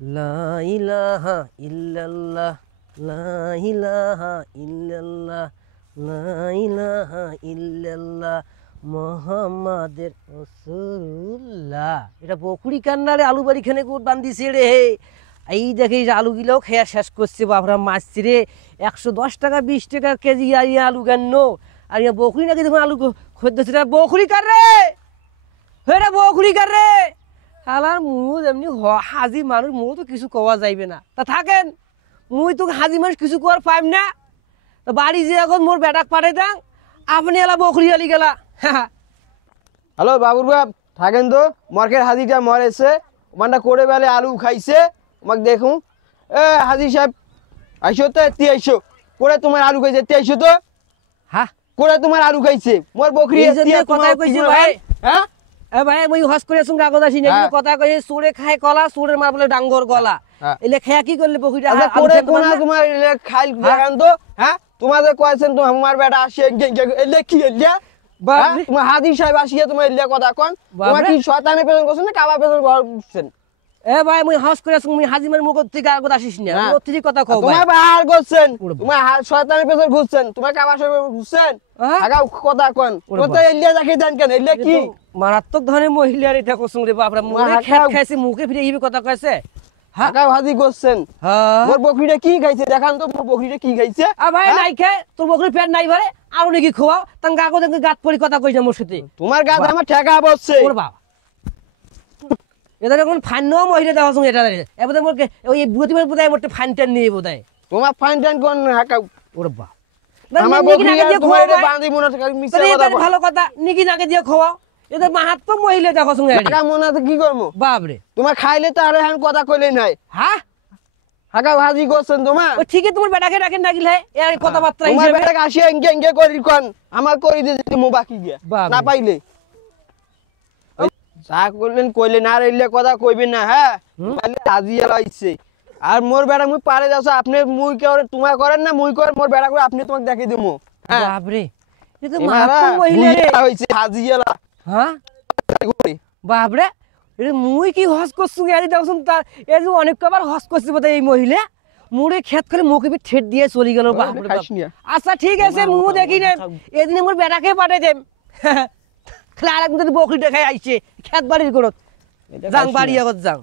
লা ইলাহা ইল্লাল্লাহ, লা ইলাহা ইল্লাল্লাহ, লা ইলাহা ইল্লাল্লাহ মুহাম্মাদের রাসূলুল্লাহ। এটা বকুড়ি কান্নারে আলু বাড়ি খানে কোট বান্ধিছে রে। এই দেখে এই আলুগুলোও খেয়া শেষ করছে বাবরা মাছছি রে। 110 টাকা 20 টাকা কেজি আলু কেন? আর ইয়া বকুড়ি নাকি তোমার আলু খদ্দেছে রে। বকুড়ি কার রে? রে বকুড়ি কার রে? হালার মুখ এমনি হাজি মানুষ, মুখ তো কিছু কওয়া যাইবে না। তা থাকেন, মুই তো হাজি মানুষ কিছু করার পাইম না। তো বাড়ি যে এখন মোর বেটাক পাঠাই দাং, আপনি এলা বকরি আলি গেলা। হ্যালো বাবুর বাপ, থাকেন তো। মার্কেট হাজিটা মরেছে, ওমানটা করে বেলে আলু খাইছে। আমাকে দেখুন, এ হাজি সাহেব আইসো তো, এত্তি আইসো। করে তোমার আলু খাইছে, এত্তি আইসো তো। হ্যাঁ, করে তোমার আলু খাইছে মোর বকরি। কথা কইছি ভাই। হ্যাঁ এ ভাই মুই হস করে শুন কাগজ আসি না, কথা কইছে চোরে খায় কলা, চোরের মার বলে ডাঙ্গর গলা। এলে খেয়া কি করলে বকরিটা? আচ্ছা করে কোনা তোমার খাইল দেখান তো। হ্যাঁ তোমাদের কইছেন তো আমার বেটা আসে এলে কি এলিয়া? তোমার হাজি সাহেব আসিয়া তোমার এলিয়া কথা কোন? তোমার কি শয়তানের পেছন করছেন না কাবা পেছন করছেন? এ ভাই মুই হস করে শুন, মুই হাজিমের মুখ থেকে কাগজ আসিস না, ওর থেকে কথা কও। তোমার বাহার করছেন, তোমার শয়তানের পেছন ঘুরছেন, তোমার কাবা সাহেব ঘুরছেন। আগা কথা কোন? তো এলিয়া দেখে দেন কেন? এলিয়া কি মারাত্মক ধরনের মহিলার এটা কসম রে বাপরা। মুখে খেত খাইছে, মুখে ফিরে এইভাবে কথা কইছে। হাগা ভাজি করছেন। মোর বকরিটা কি খাইছে দেখান তো, মোর বকরিটা কি খাইছে? আ ভাই নাই খায়, তোর বকরির পেট নাই ভরে, আর নাকি খাওয়াও তাং কাগজ গাত পরি কথা কইছ মোর সাথে। তোমার গাত আমার ঠেকা বসছে। ওরে বাবা, এটা কোন ফাইন মহিলা দেওয়া শুন। এটা এবারে মোর ওই বুতিবার বোধহয় মোর ফাইন টান নিয়ে বোধহয়। তোমার ফাইন টান কোন হাকা? ওরে বাবা, আমার বকরি তোমার এটা বাঁধি মনে মিছা কথা বল। ভালো কথা, নিকি নাকে দিয়ে খাওয়াও। এটা মাহাত্ম মহিলা দেখো শুন। হাকা মনে কি করবো বাপ রে? তোমার খাইলে তো আর এখন কথা কইলে নাই। হ্যাঁ হাকা ভাজি করছেন তোমার। ও ঠিকই, তোমার বেটাকে ডাকেন ডাকিল হয় এর কথাবার্তা তোমার হিসেবে। বেটাকে আসি এঙ্গে এঙ্গে করি কোন? আমার করি দিতে মো বাকি গিয়া না পাইলে যা করলেন কইলেন, আর এলে কথা কইবেন না। হ্যাঁ আজিয়া লাইছে। আর মোর বেটা মুই পারে যাচ্ছে, আপনি মুই করে তোমার করেন না, মুই করে মোর বেটা করে আপনি তোমাকে দেখিয়ে দেবো। বাপ রে, এ তো মাহাত্ম মহিলা রে। হইছে হাজিয়ালা। হ্যাঁ বাপ রে, এটা মুই কি হস করছু আরে দেখুন। তার এই যে অনেক কবার হস করছি বোধ এই মহিলা। মুড়ে খেত করে মুখে বি ঠেট দিয়ে চলে গেল। বাপ রে বাপ। আচ্ছা ঠিক আছে, মু দেখি না এদিনে মোর বেটাকে পাঠাই দেম। খেলা আর একদিন বকরি দেখাই আইছে খেত বাড়ির করত। যাং বাড়ি আবার যাং।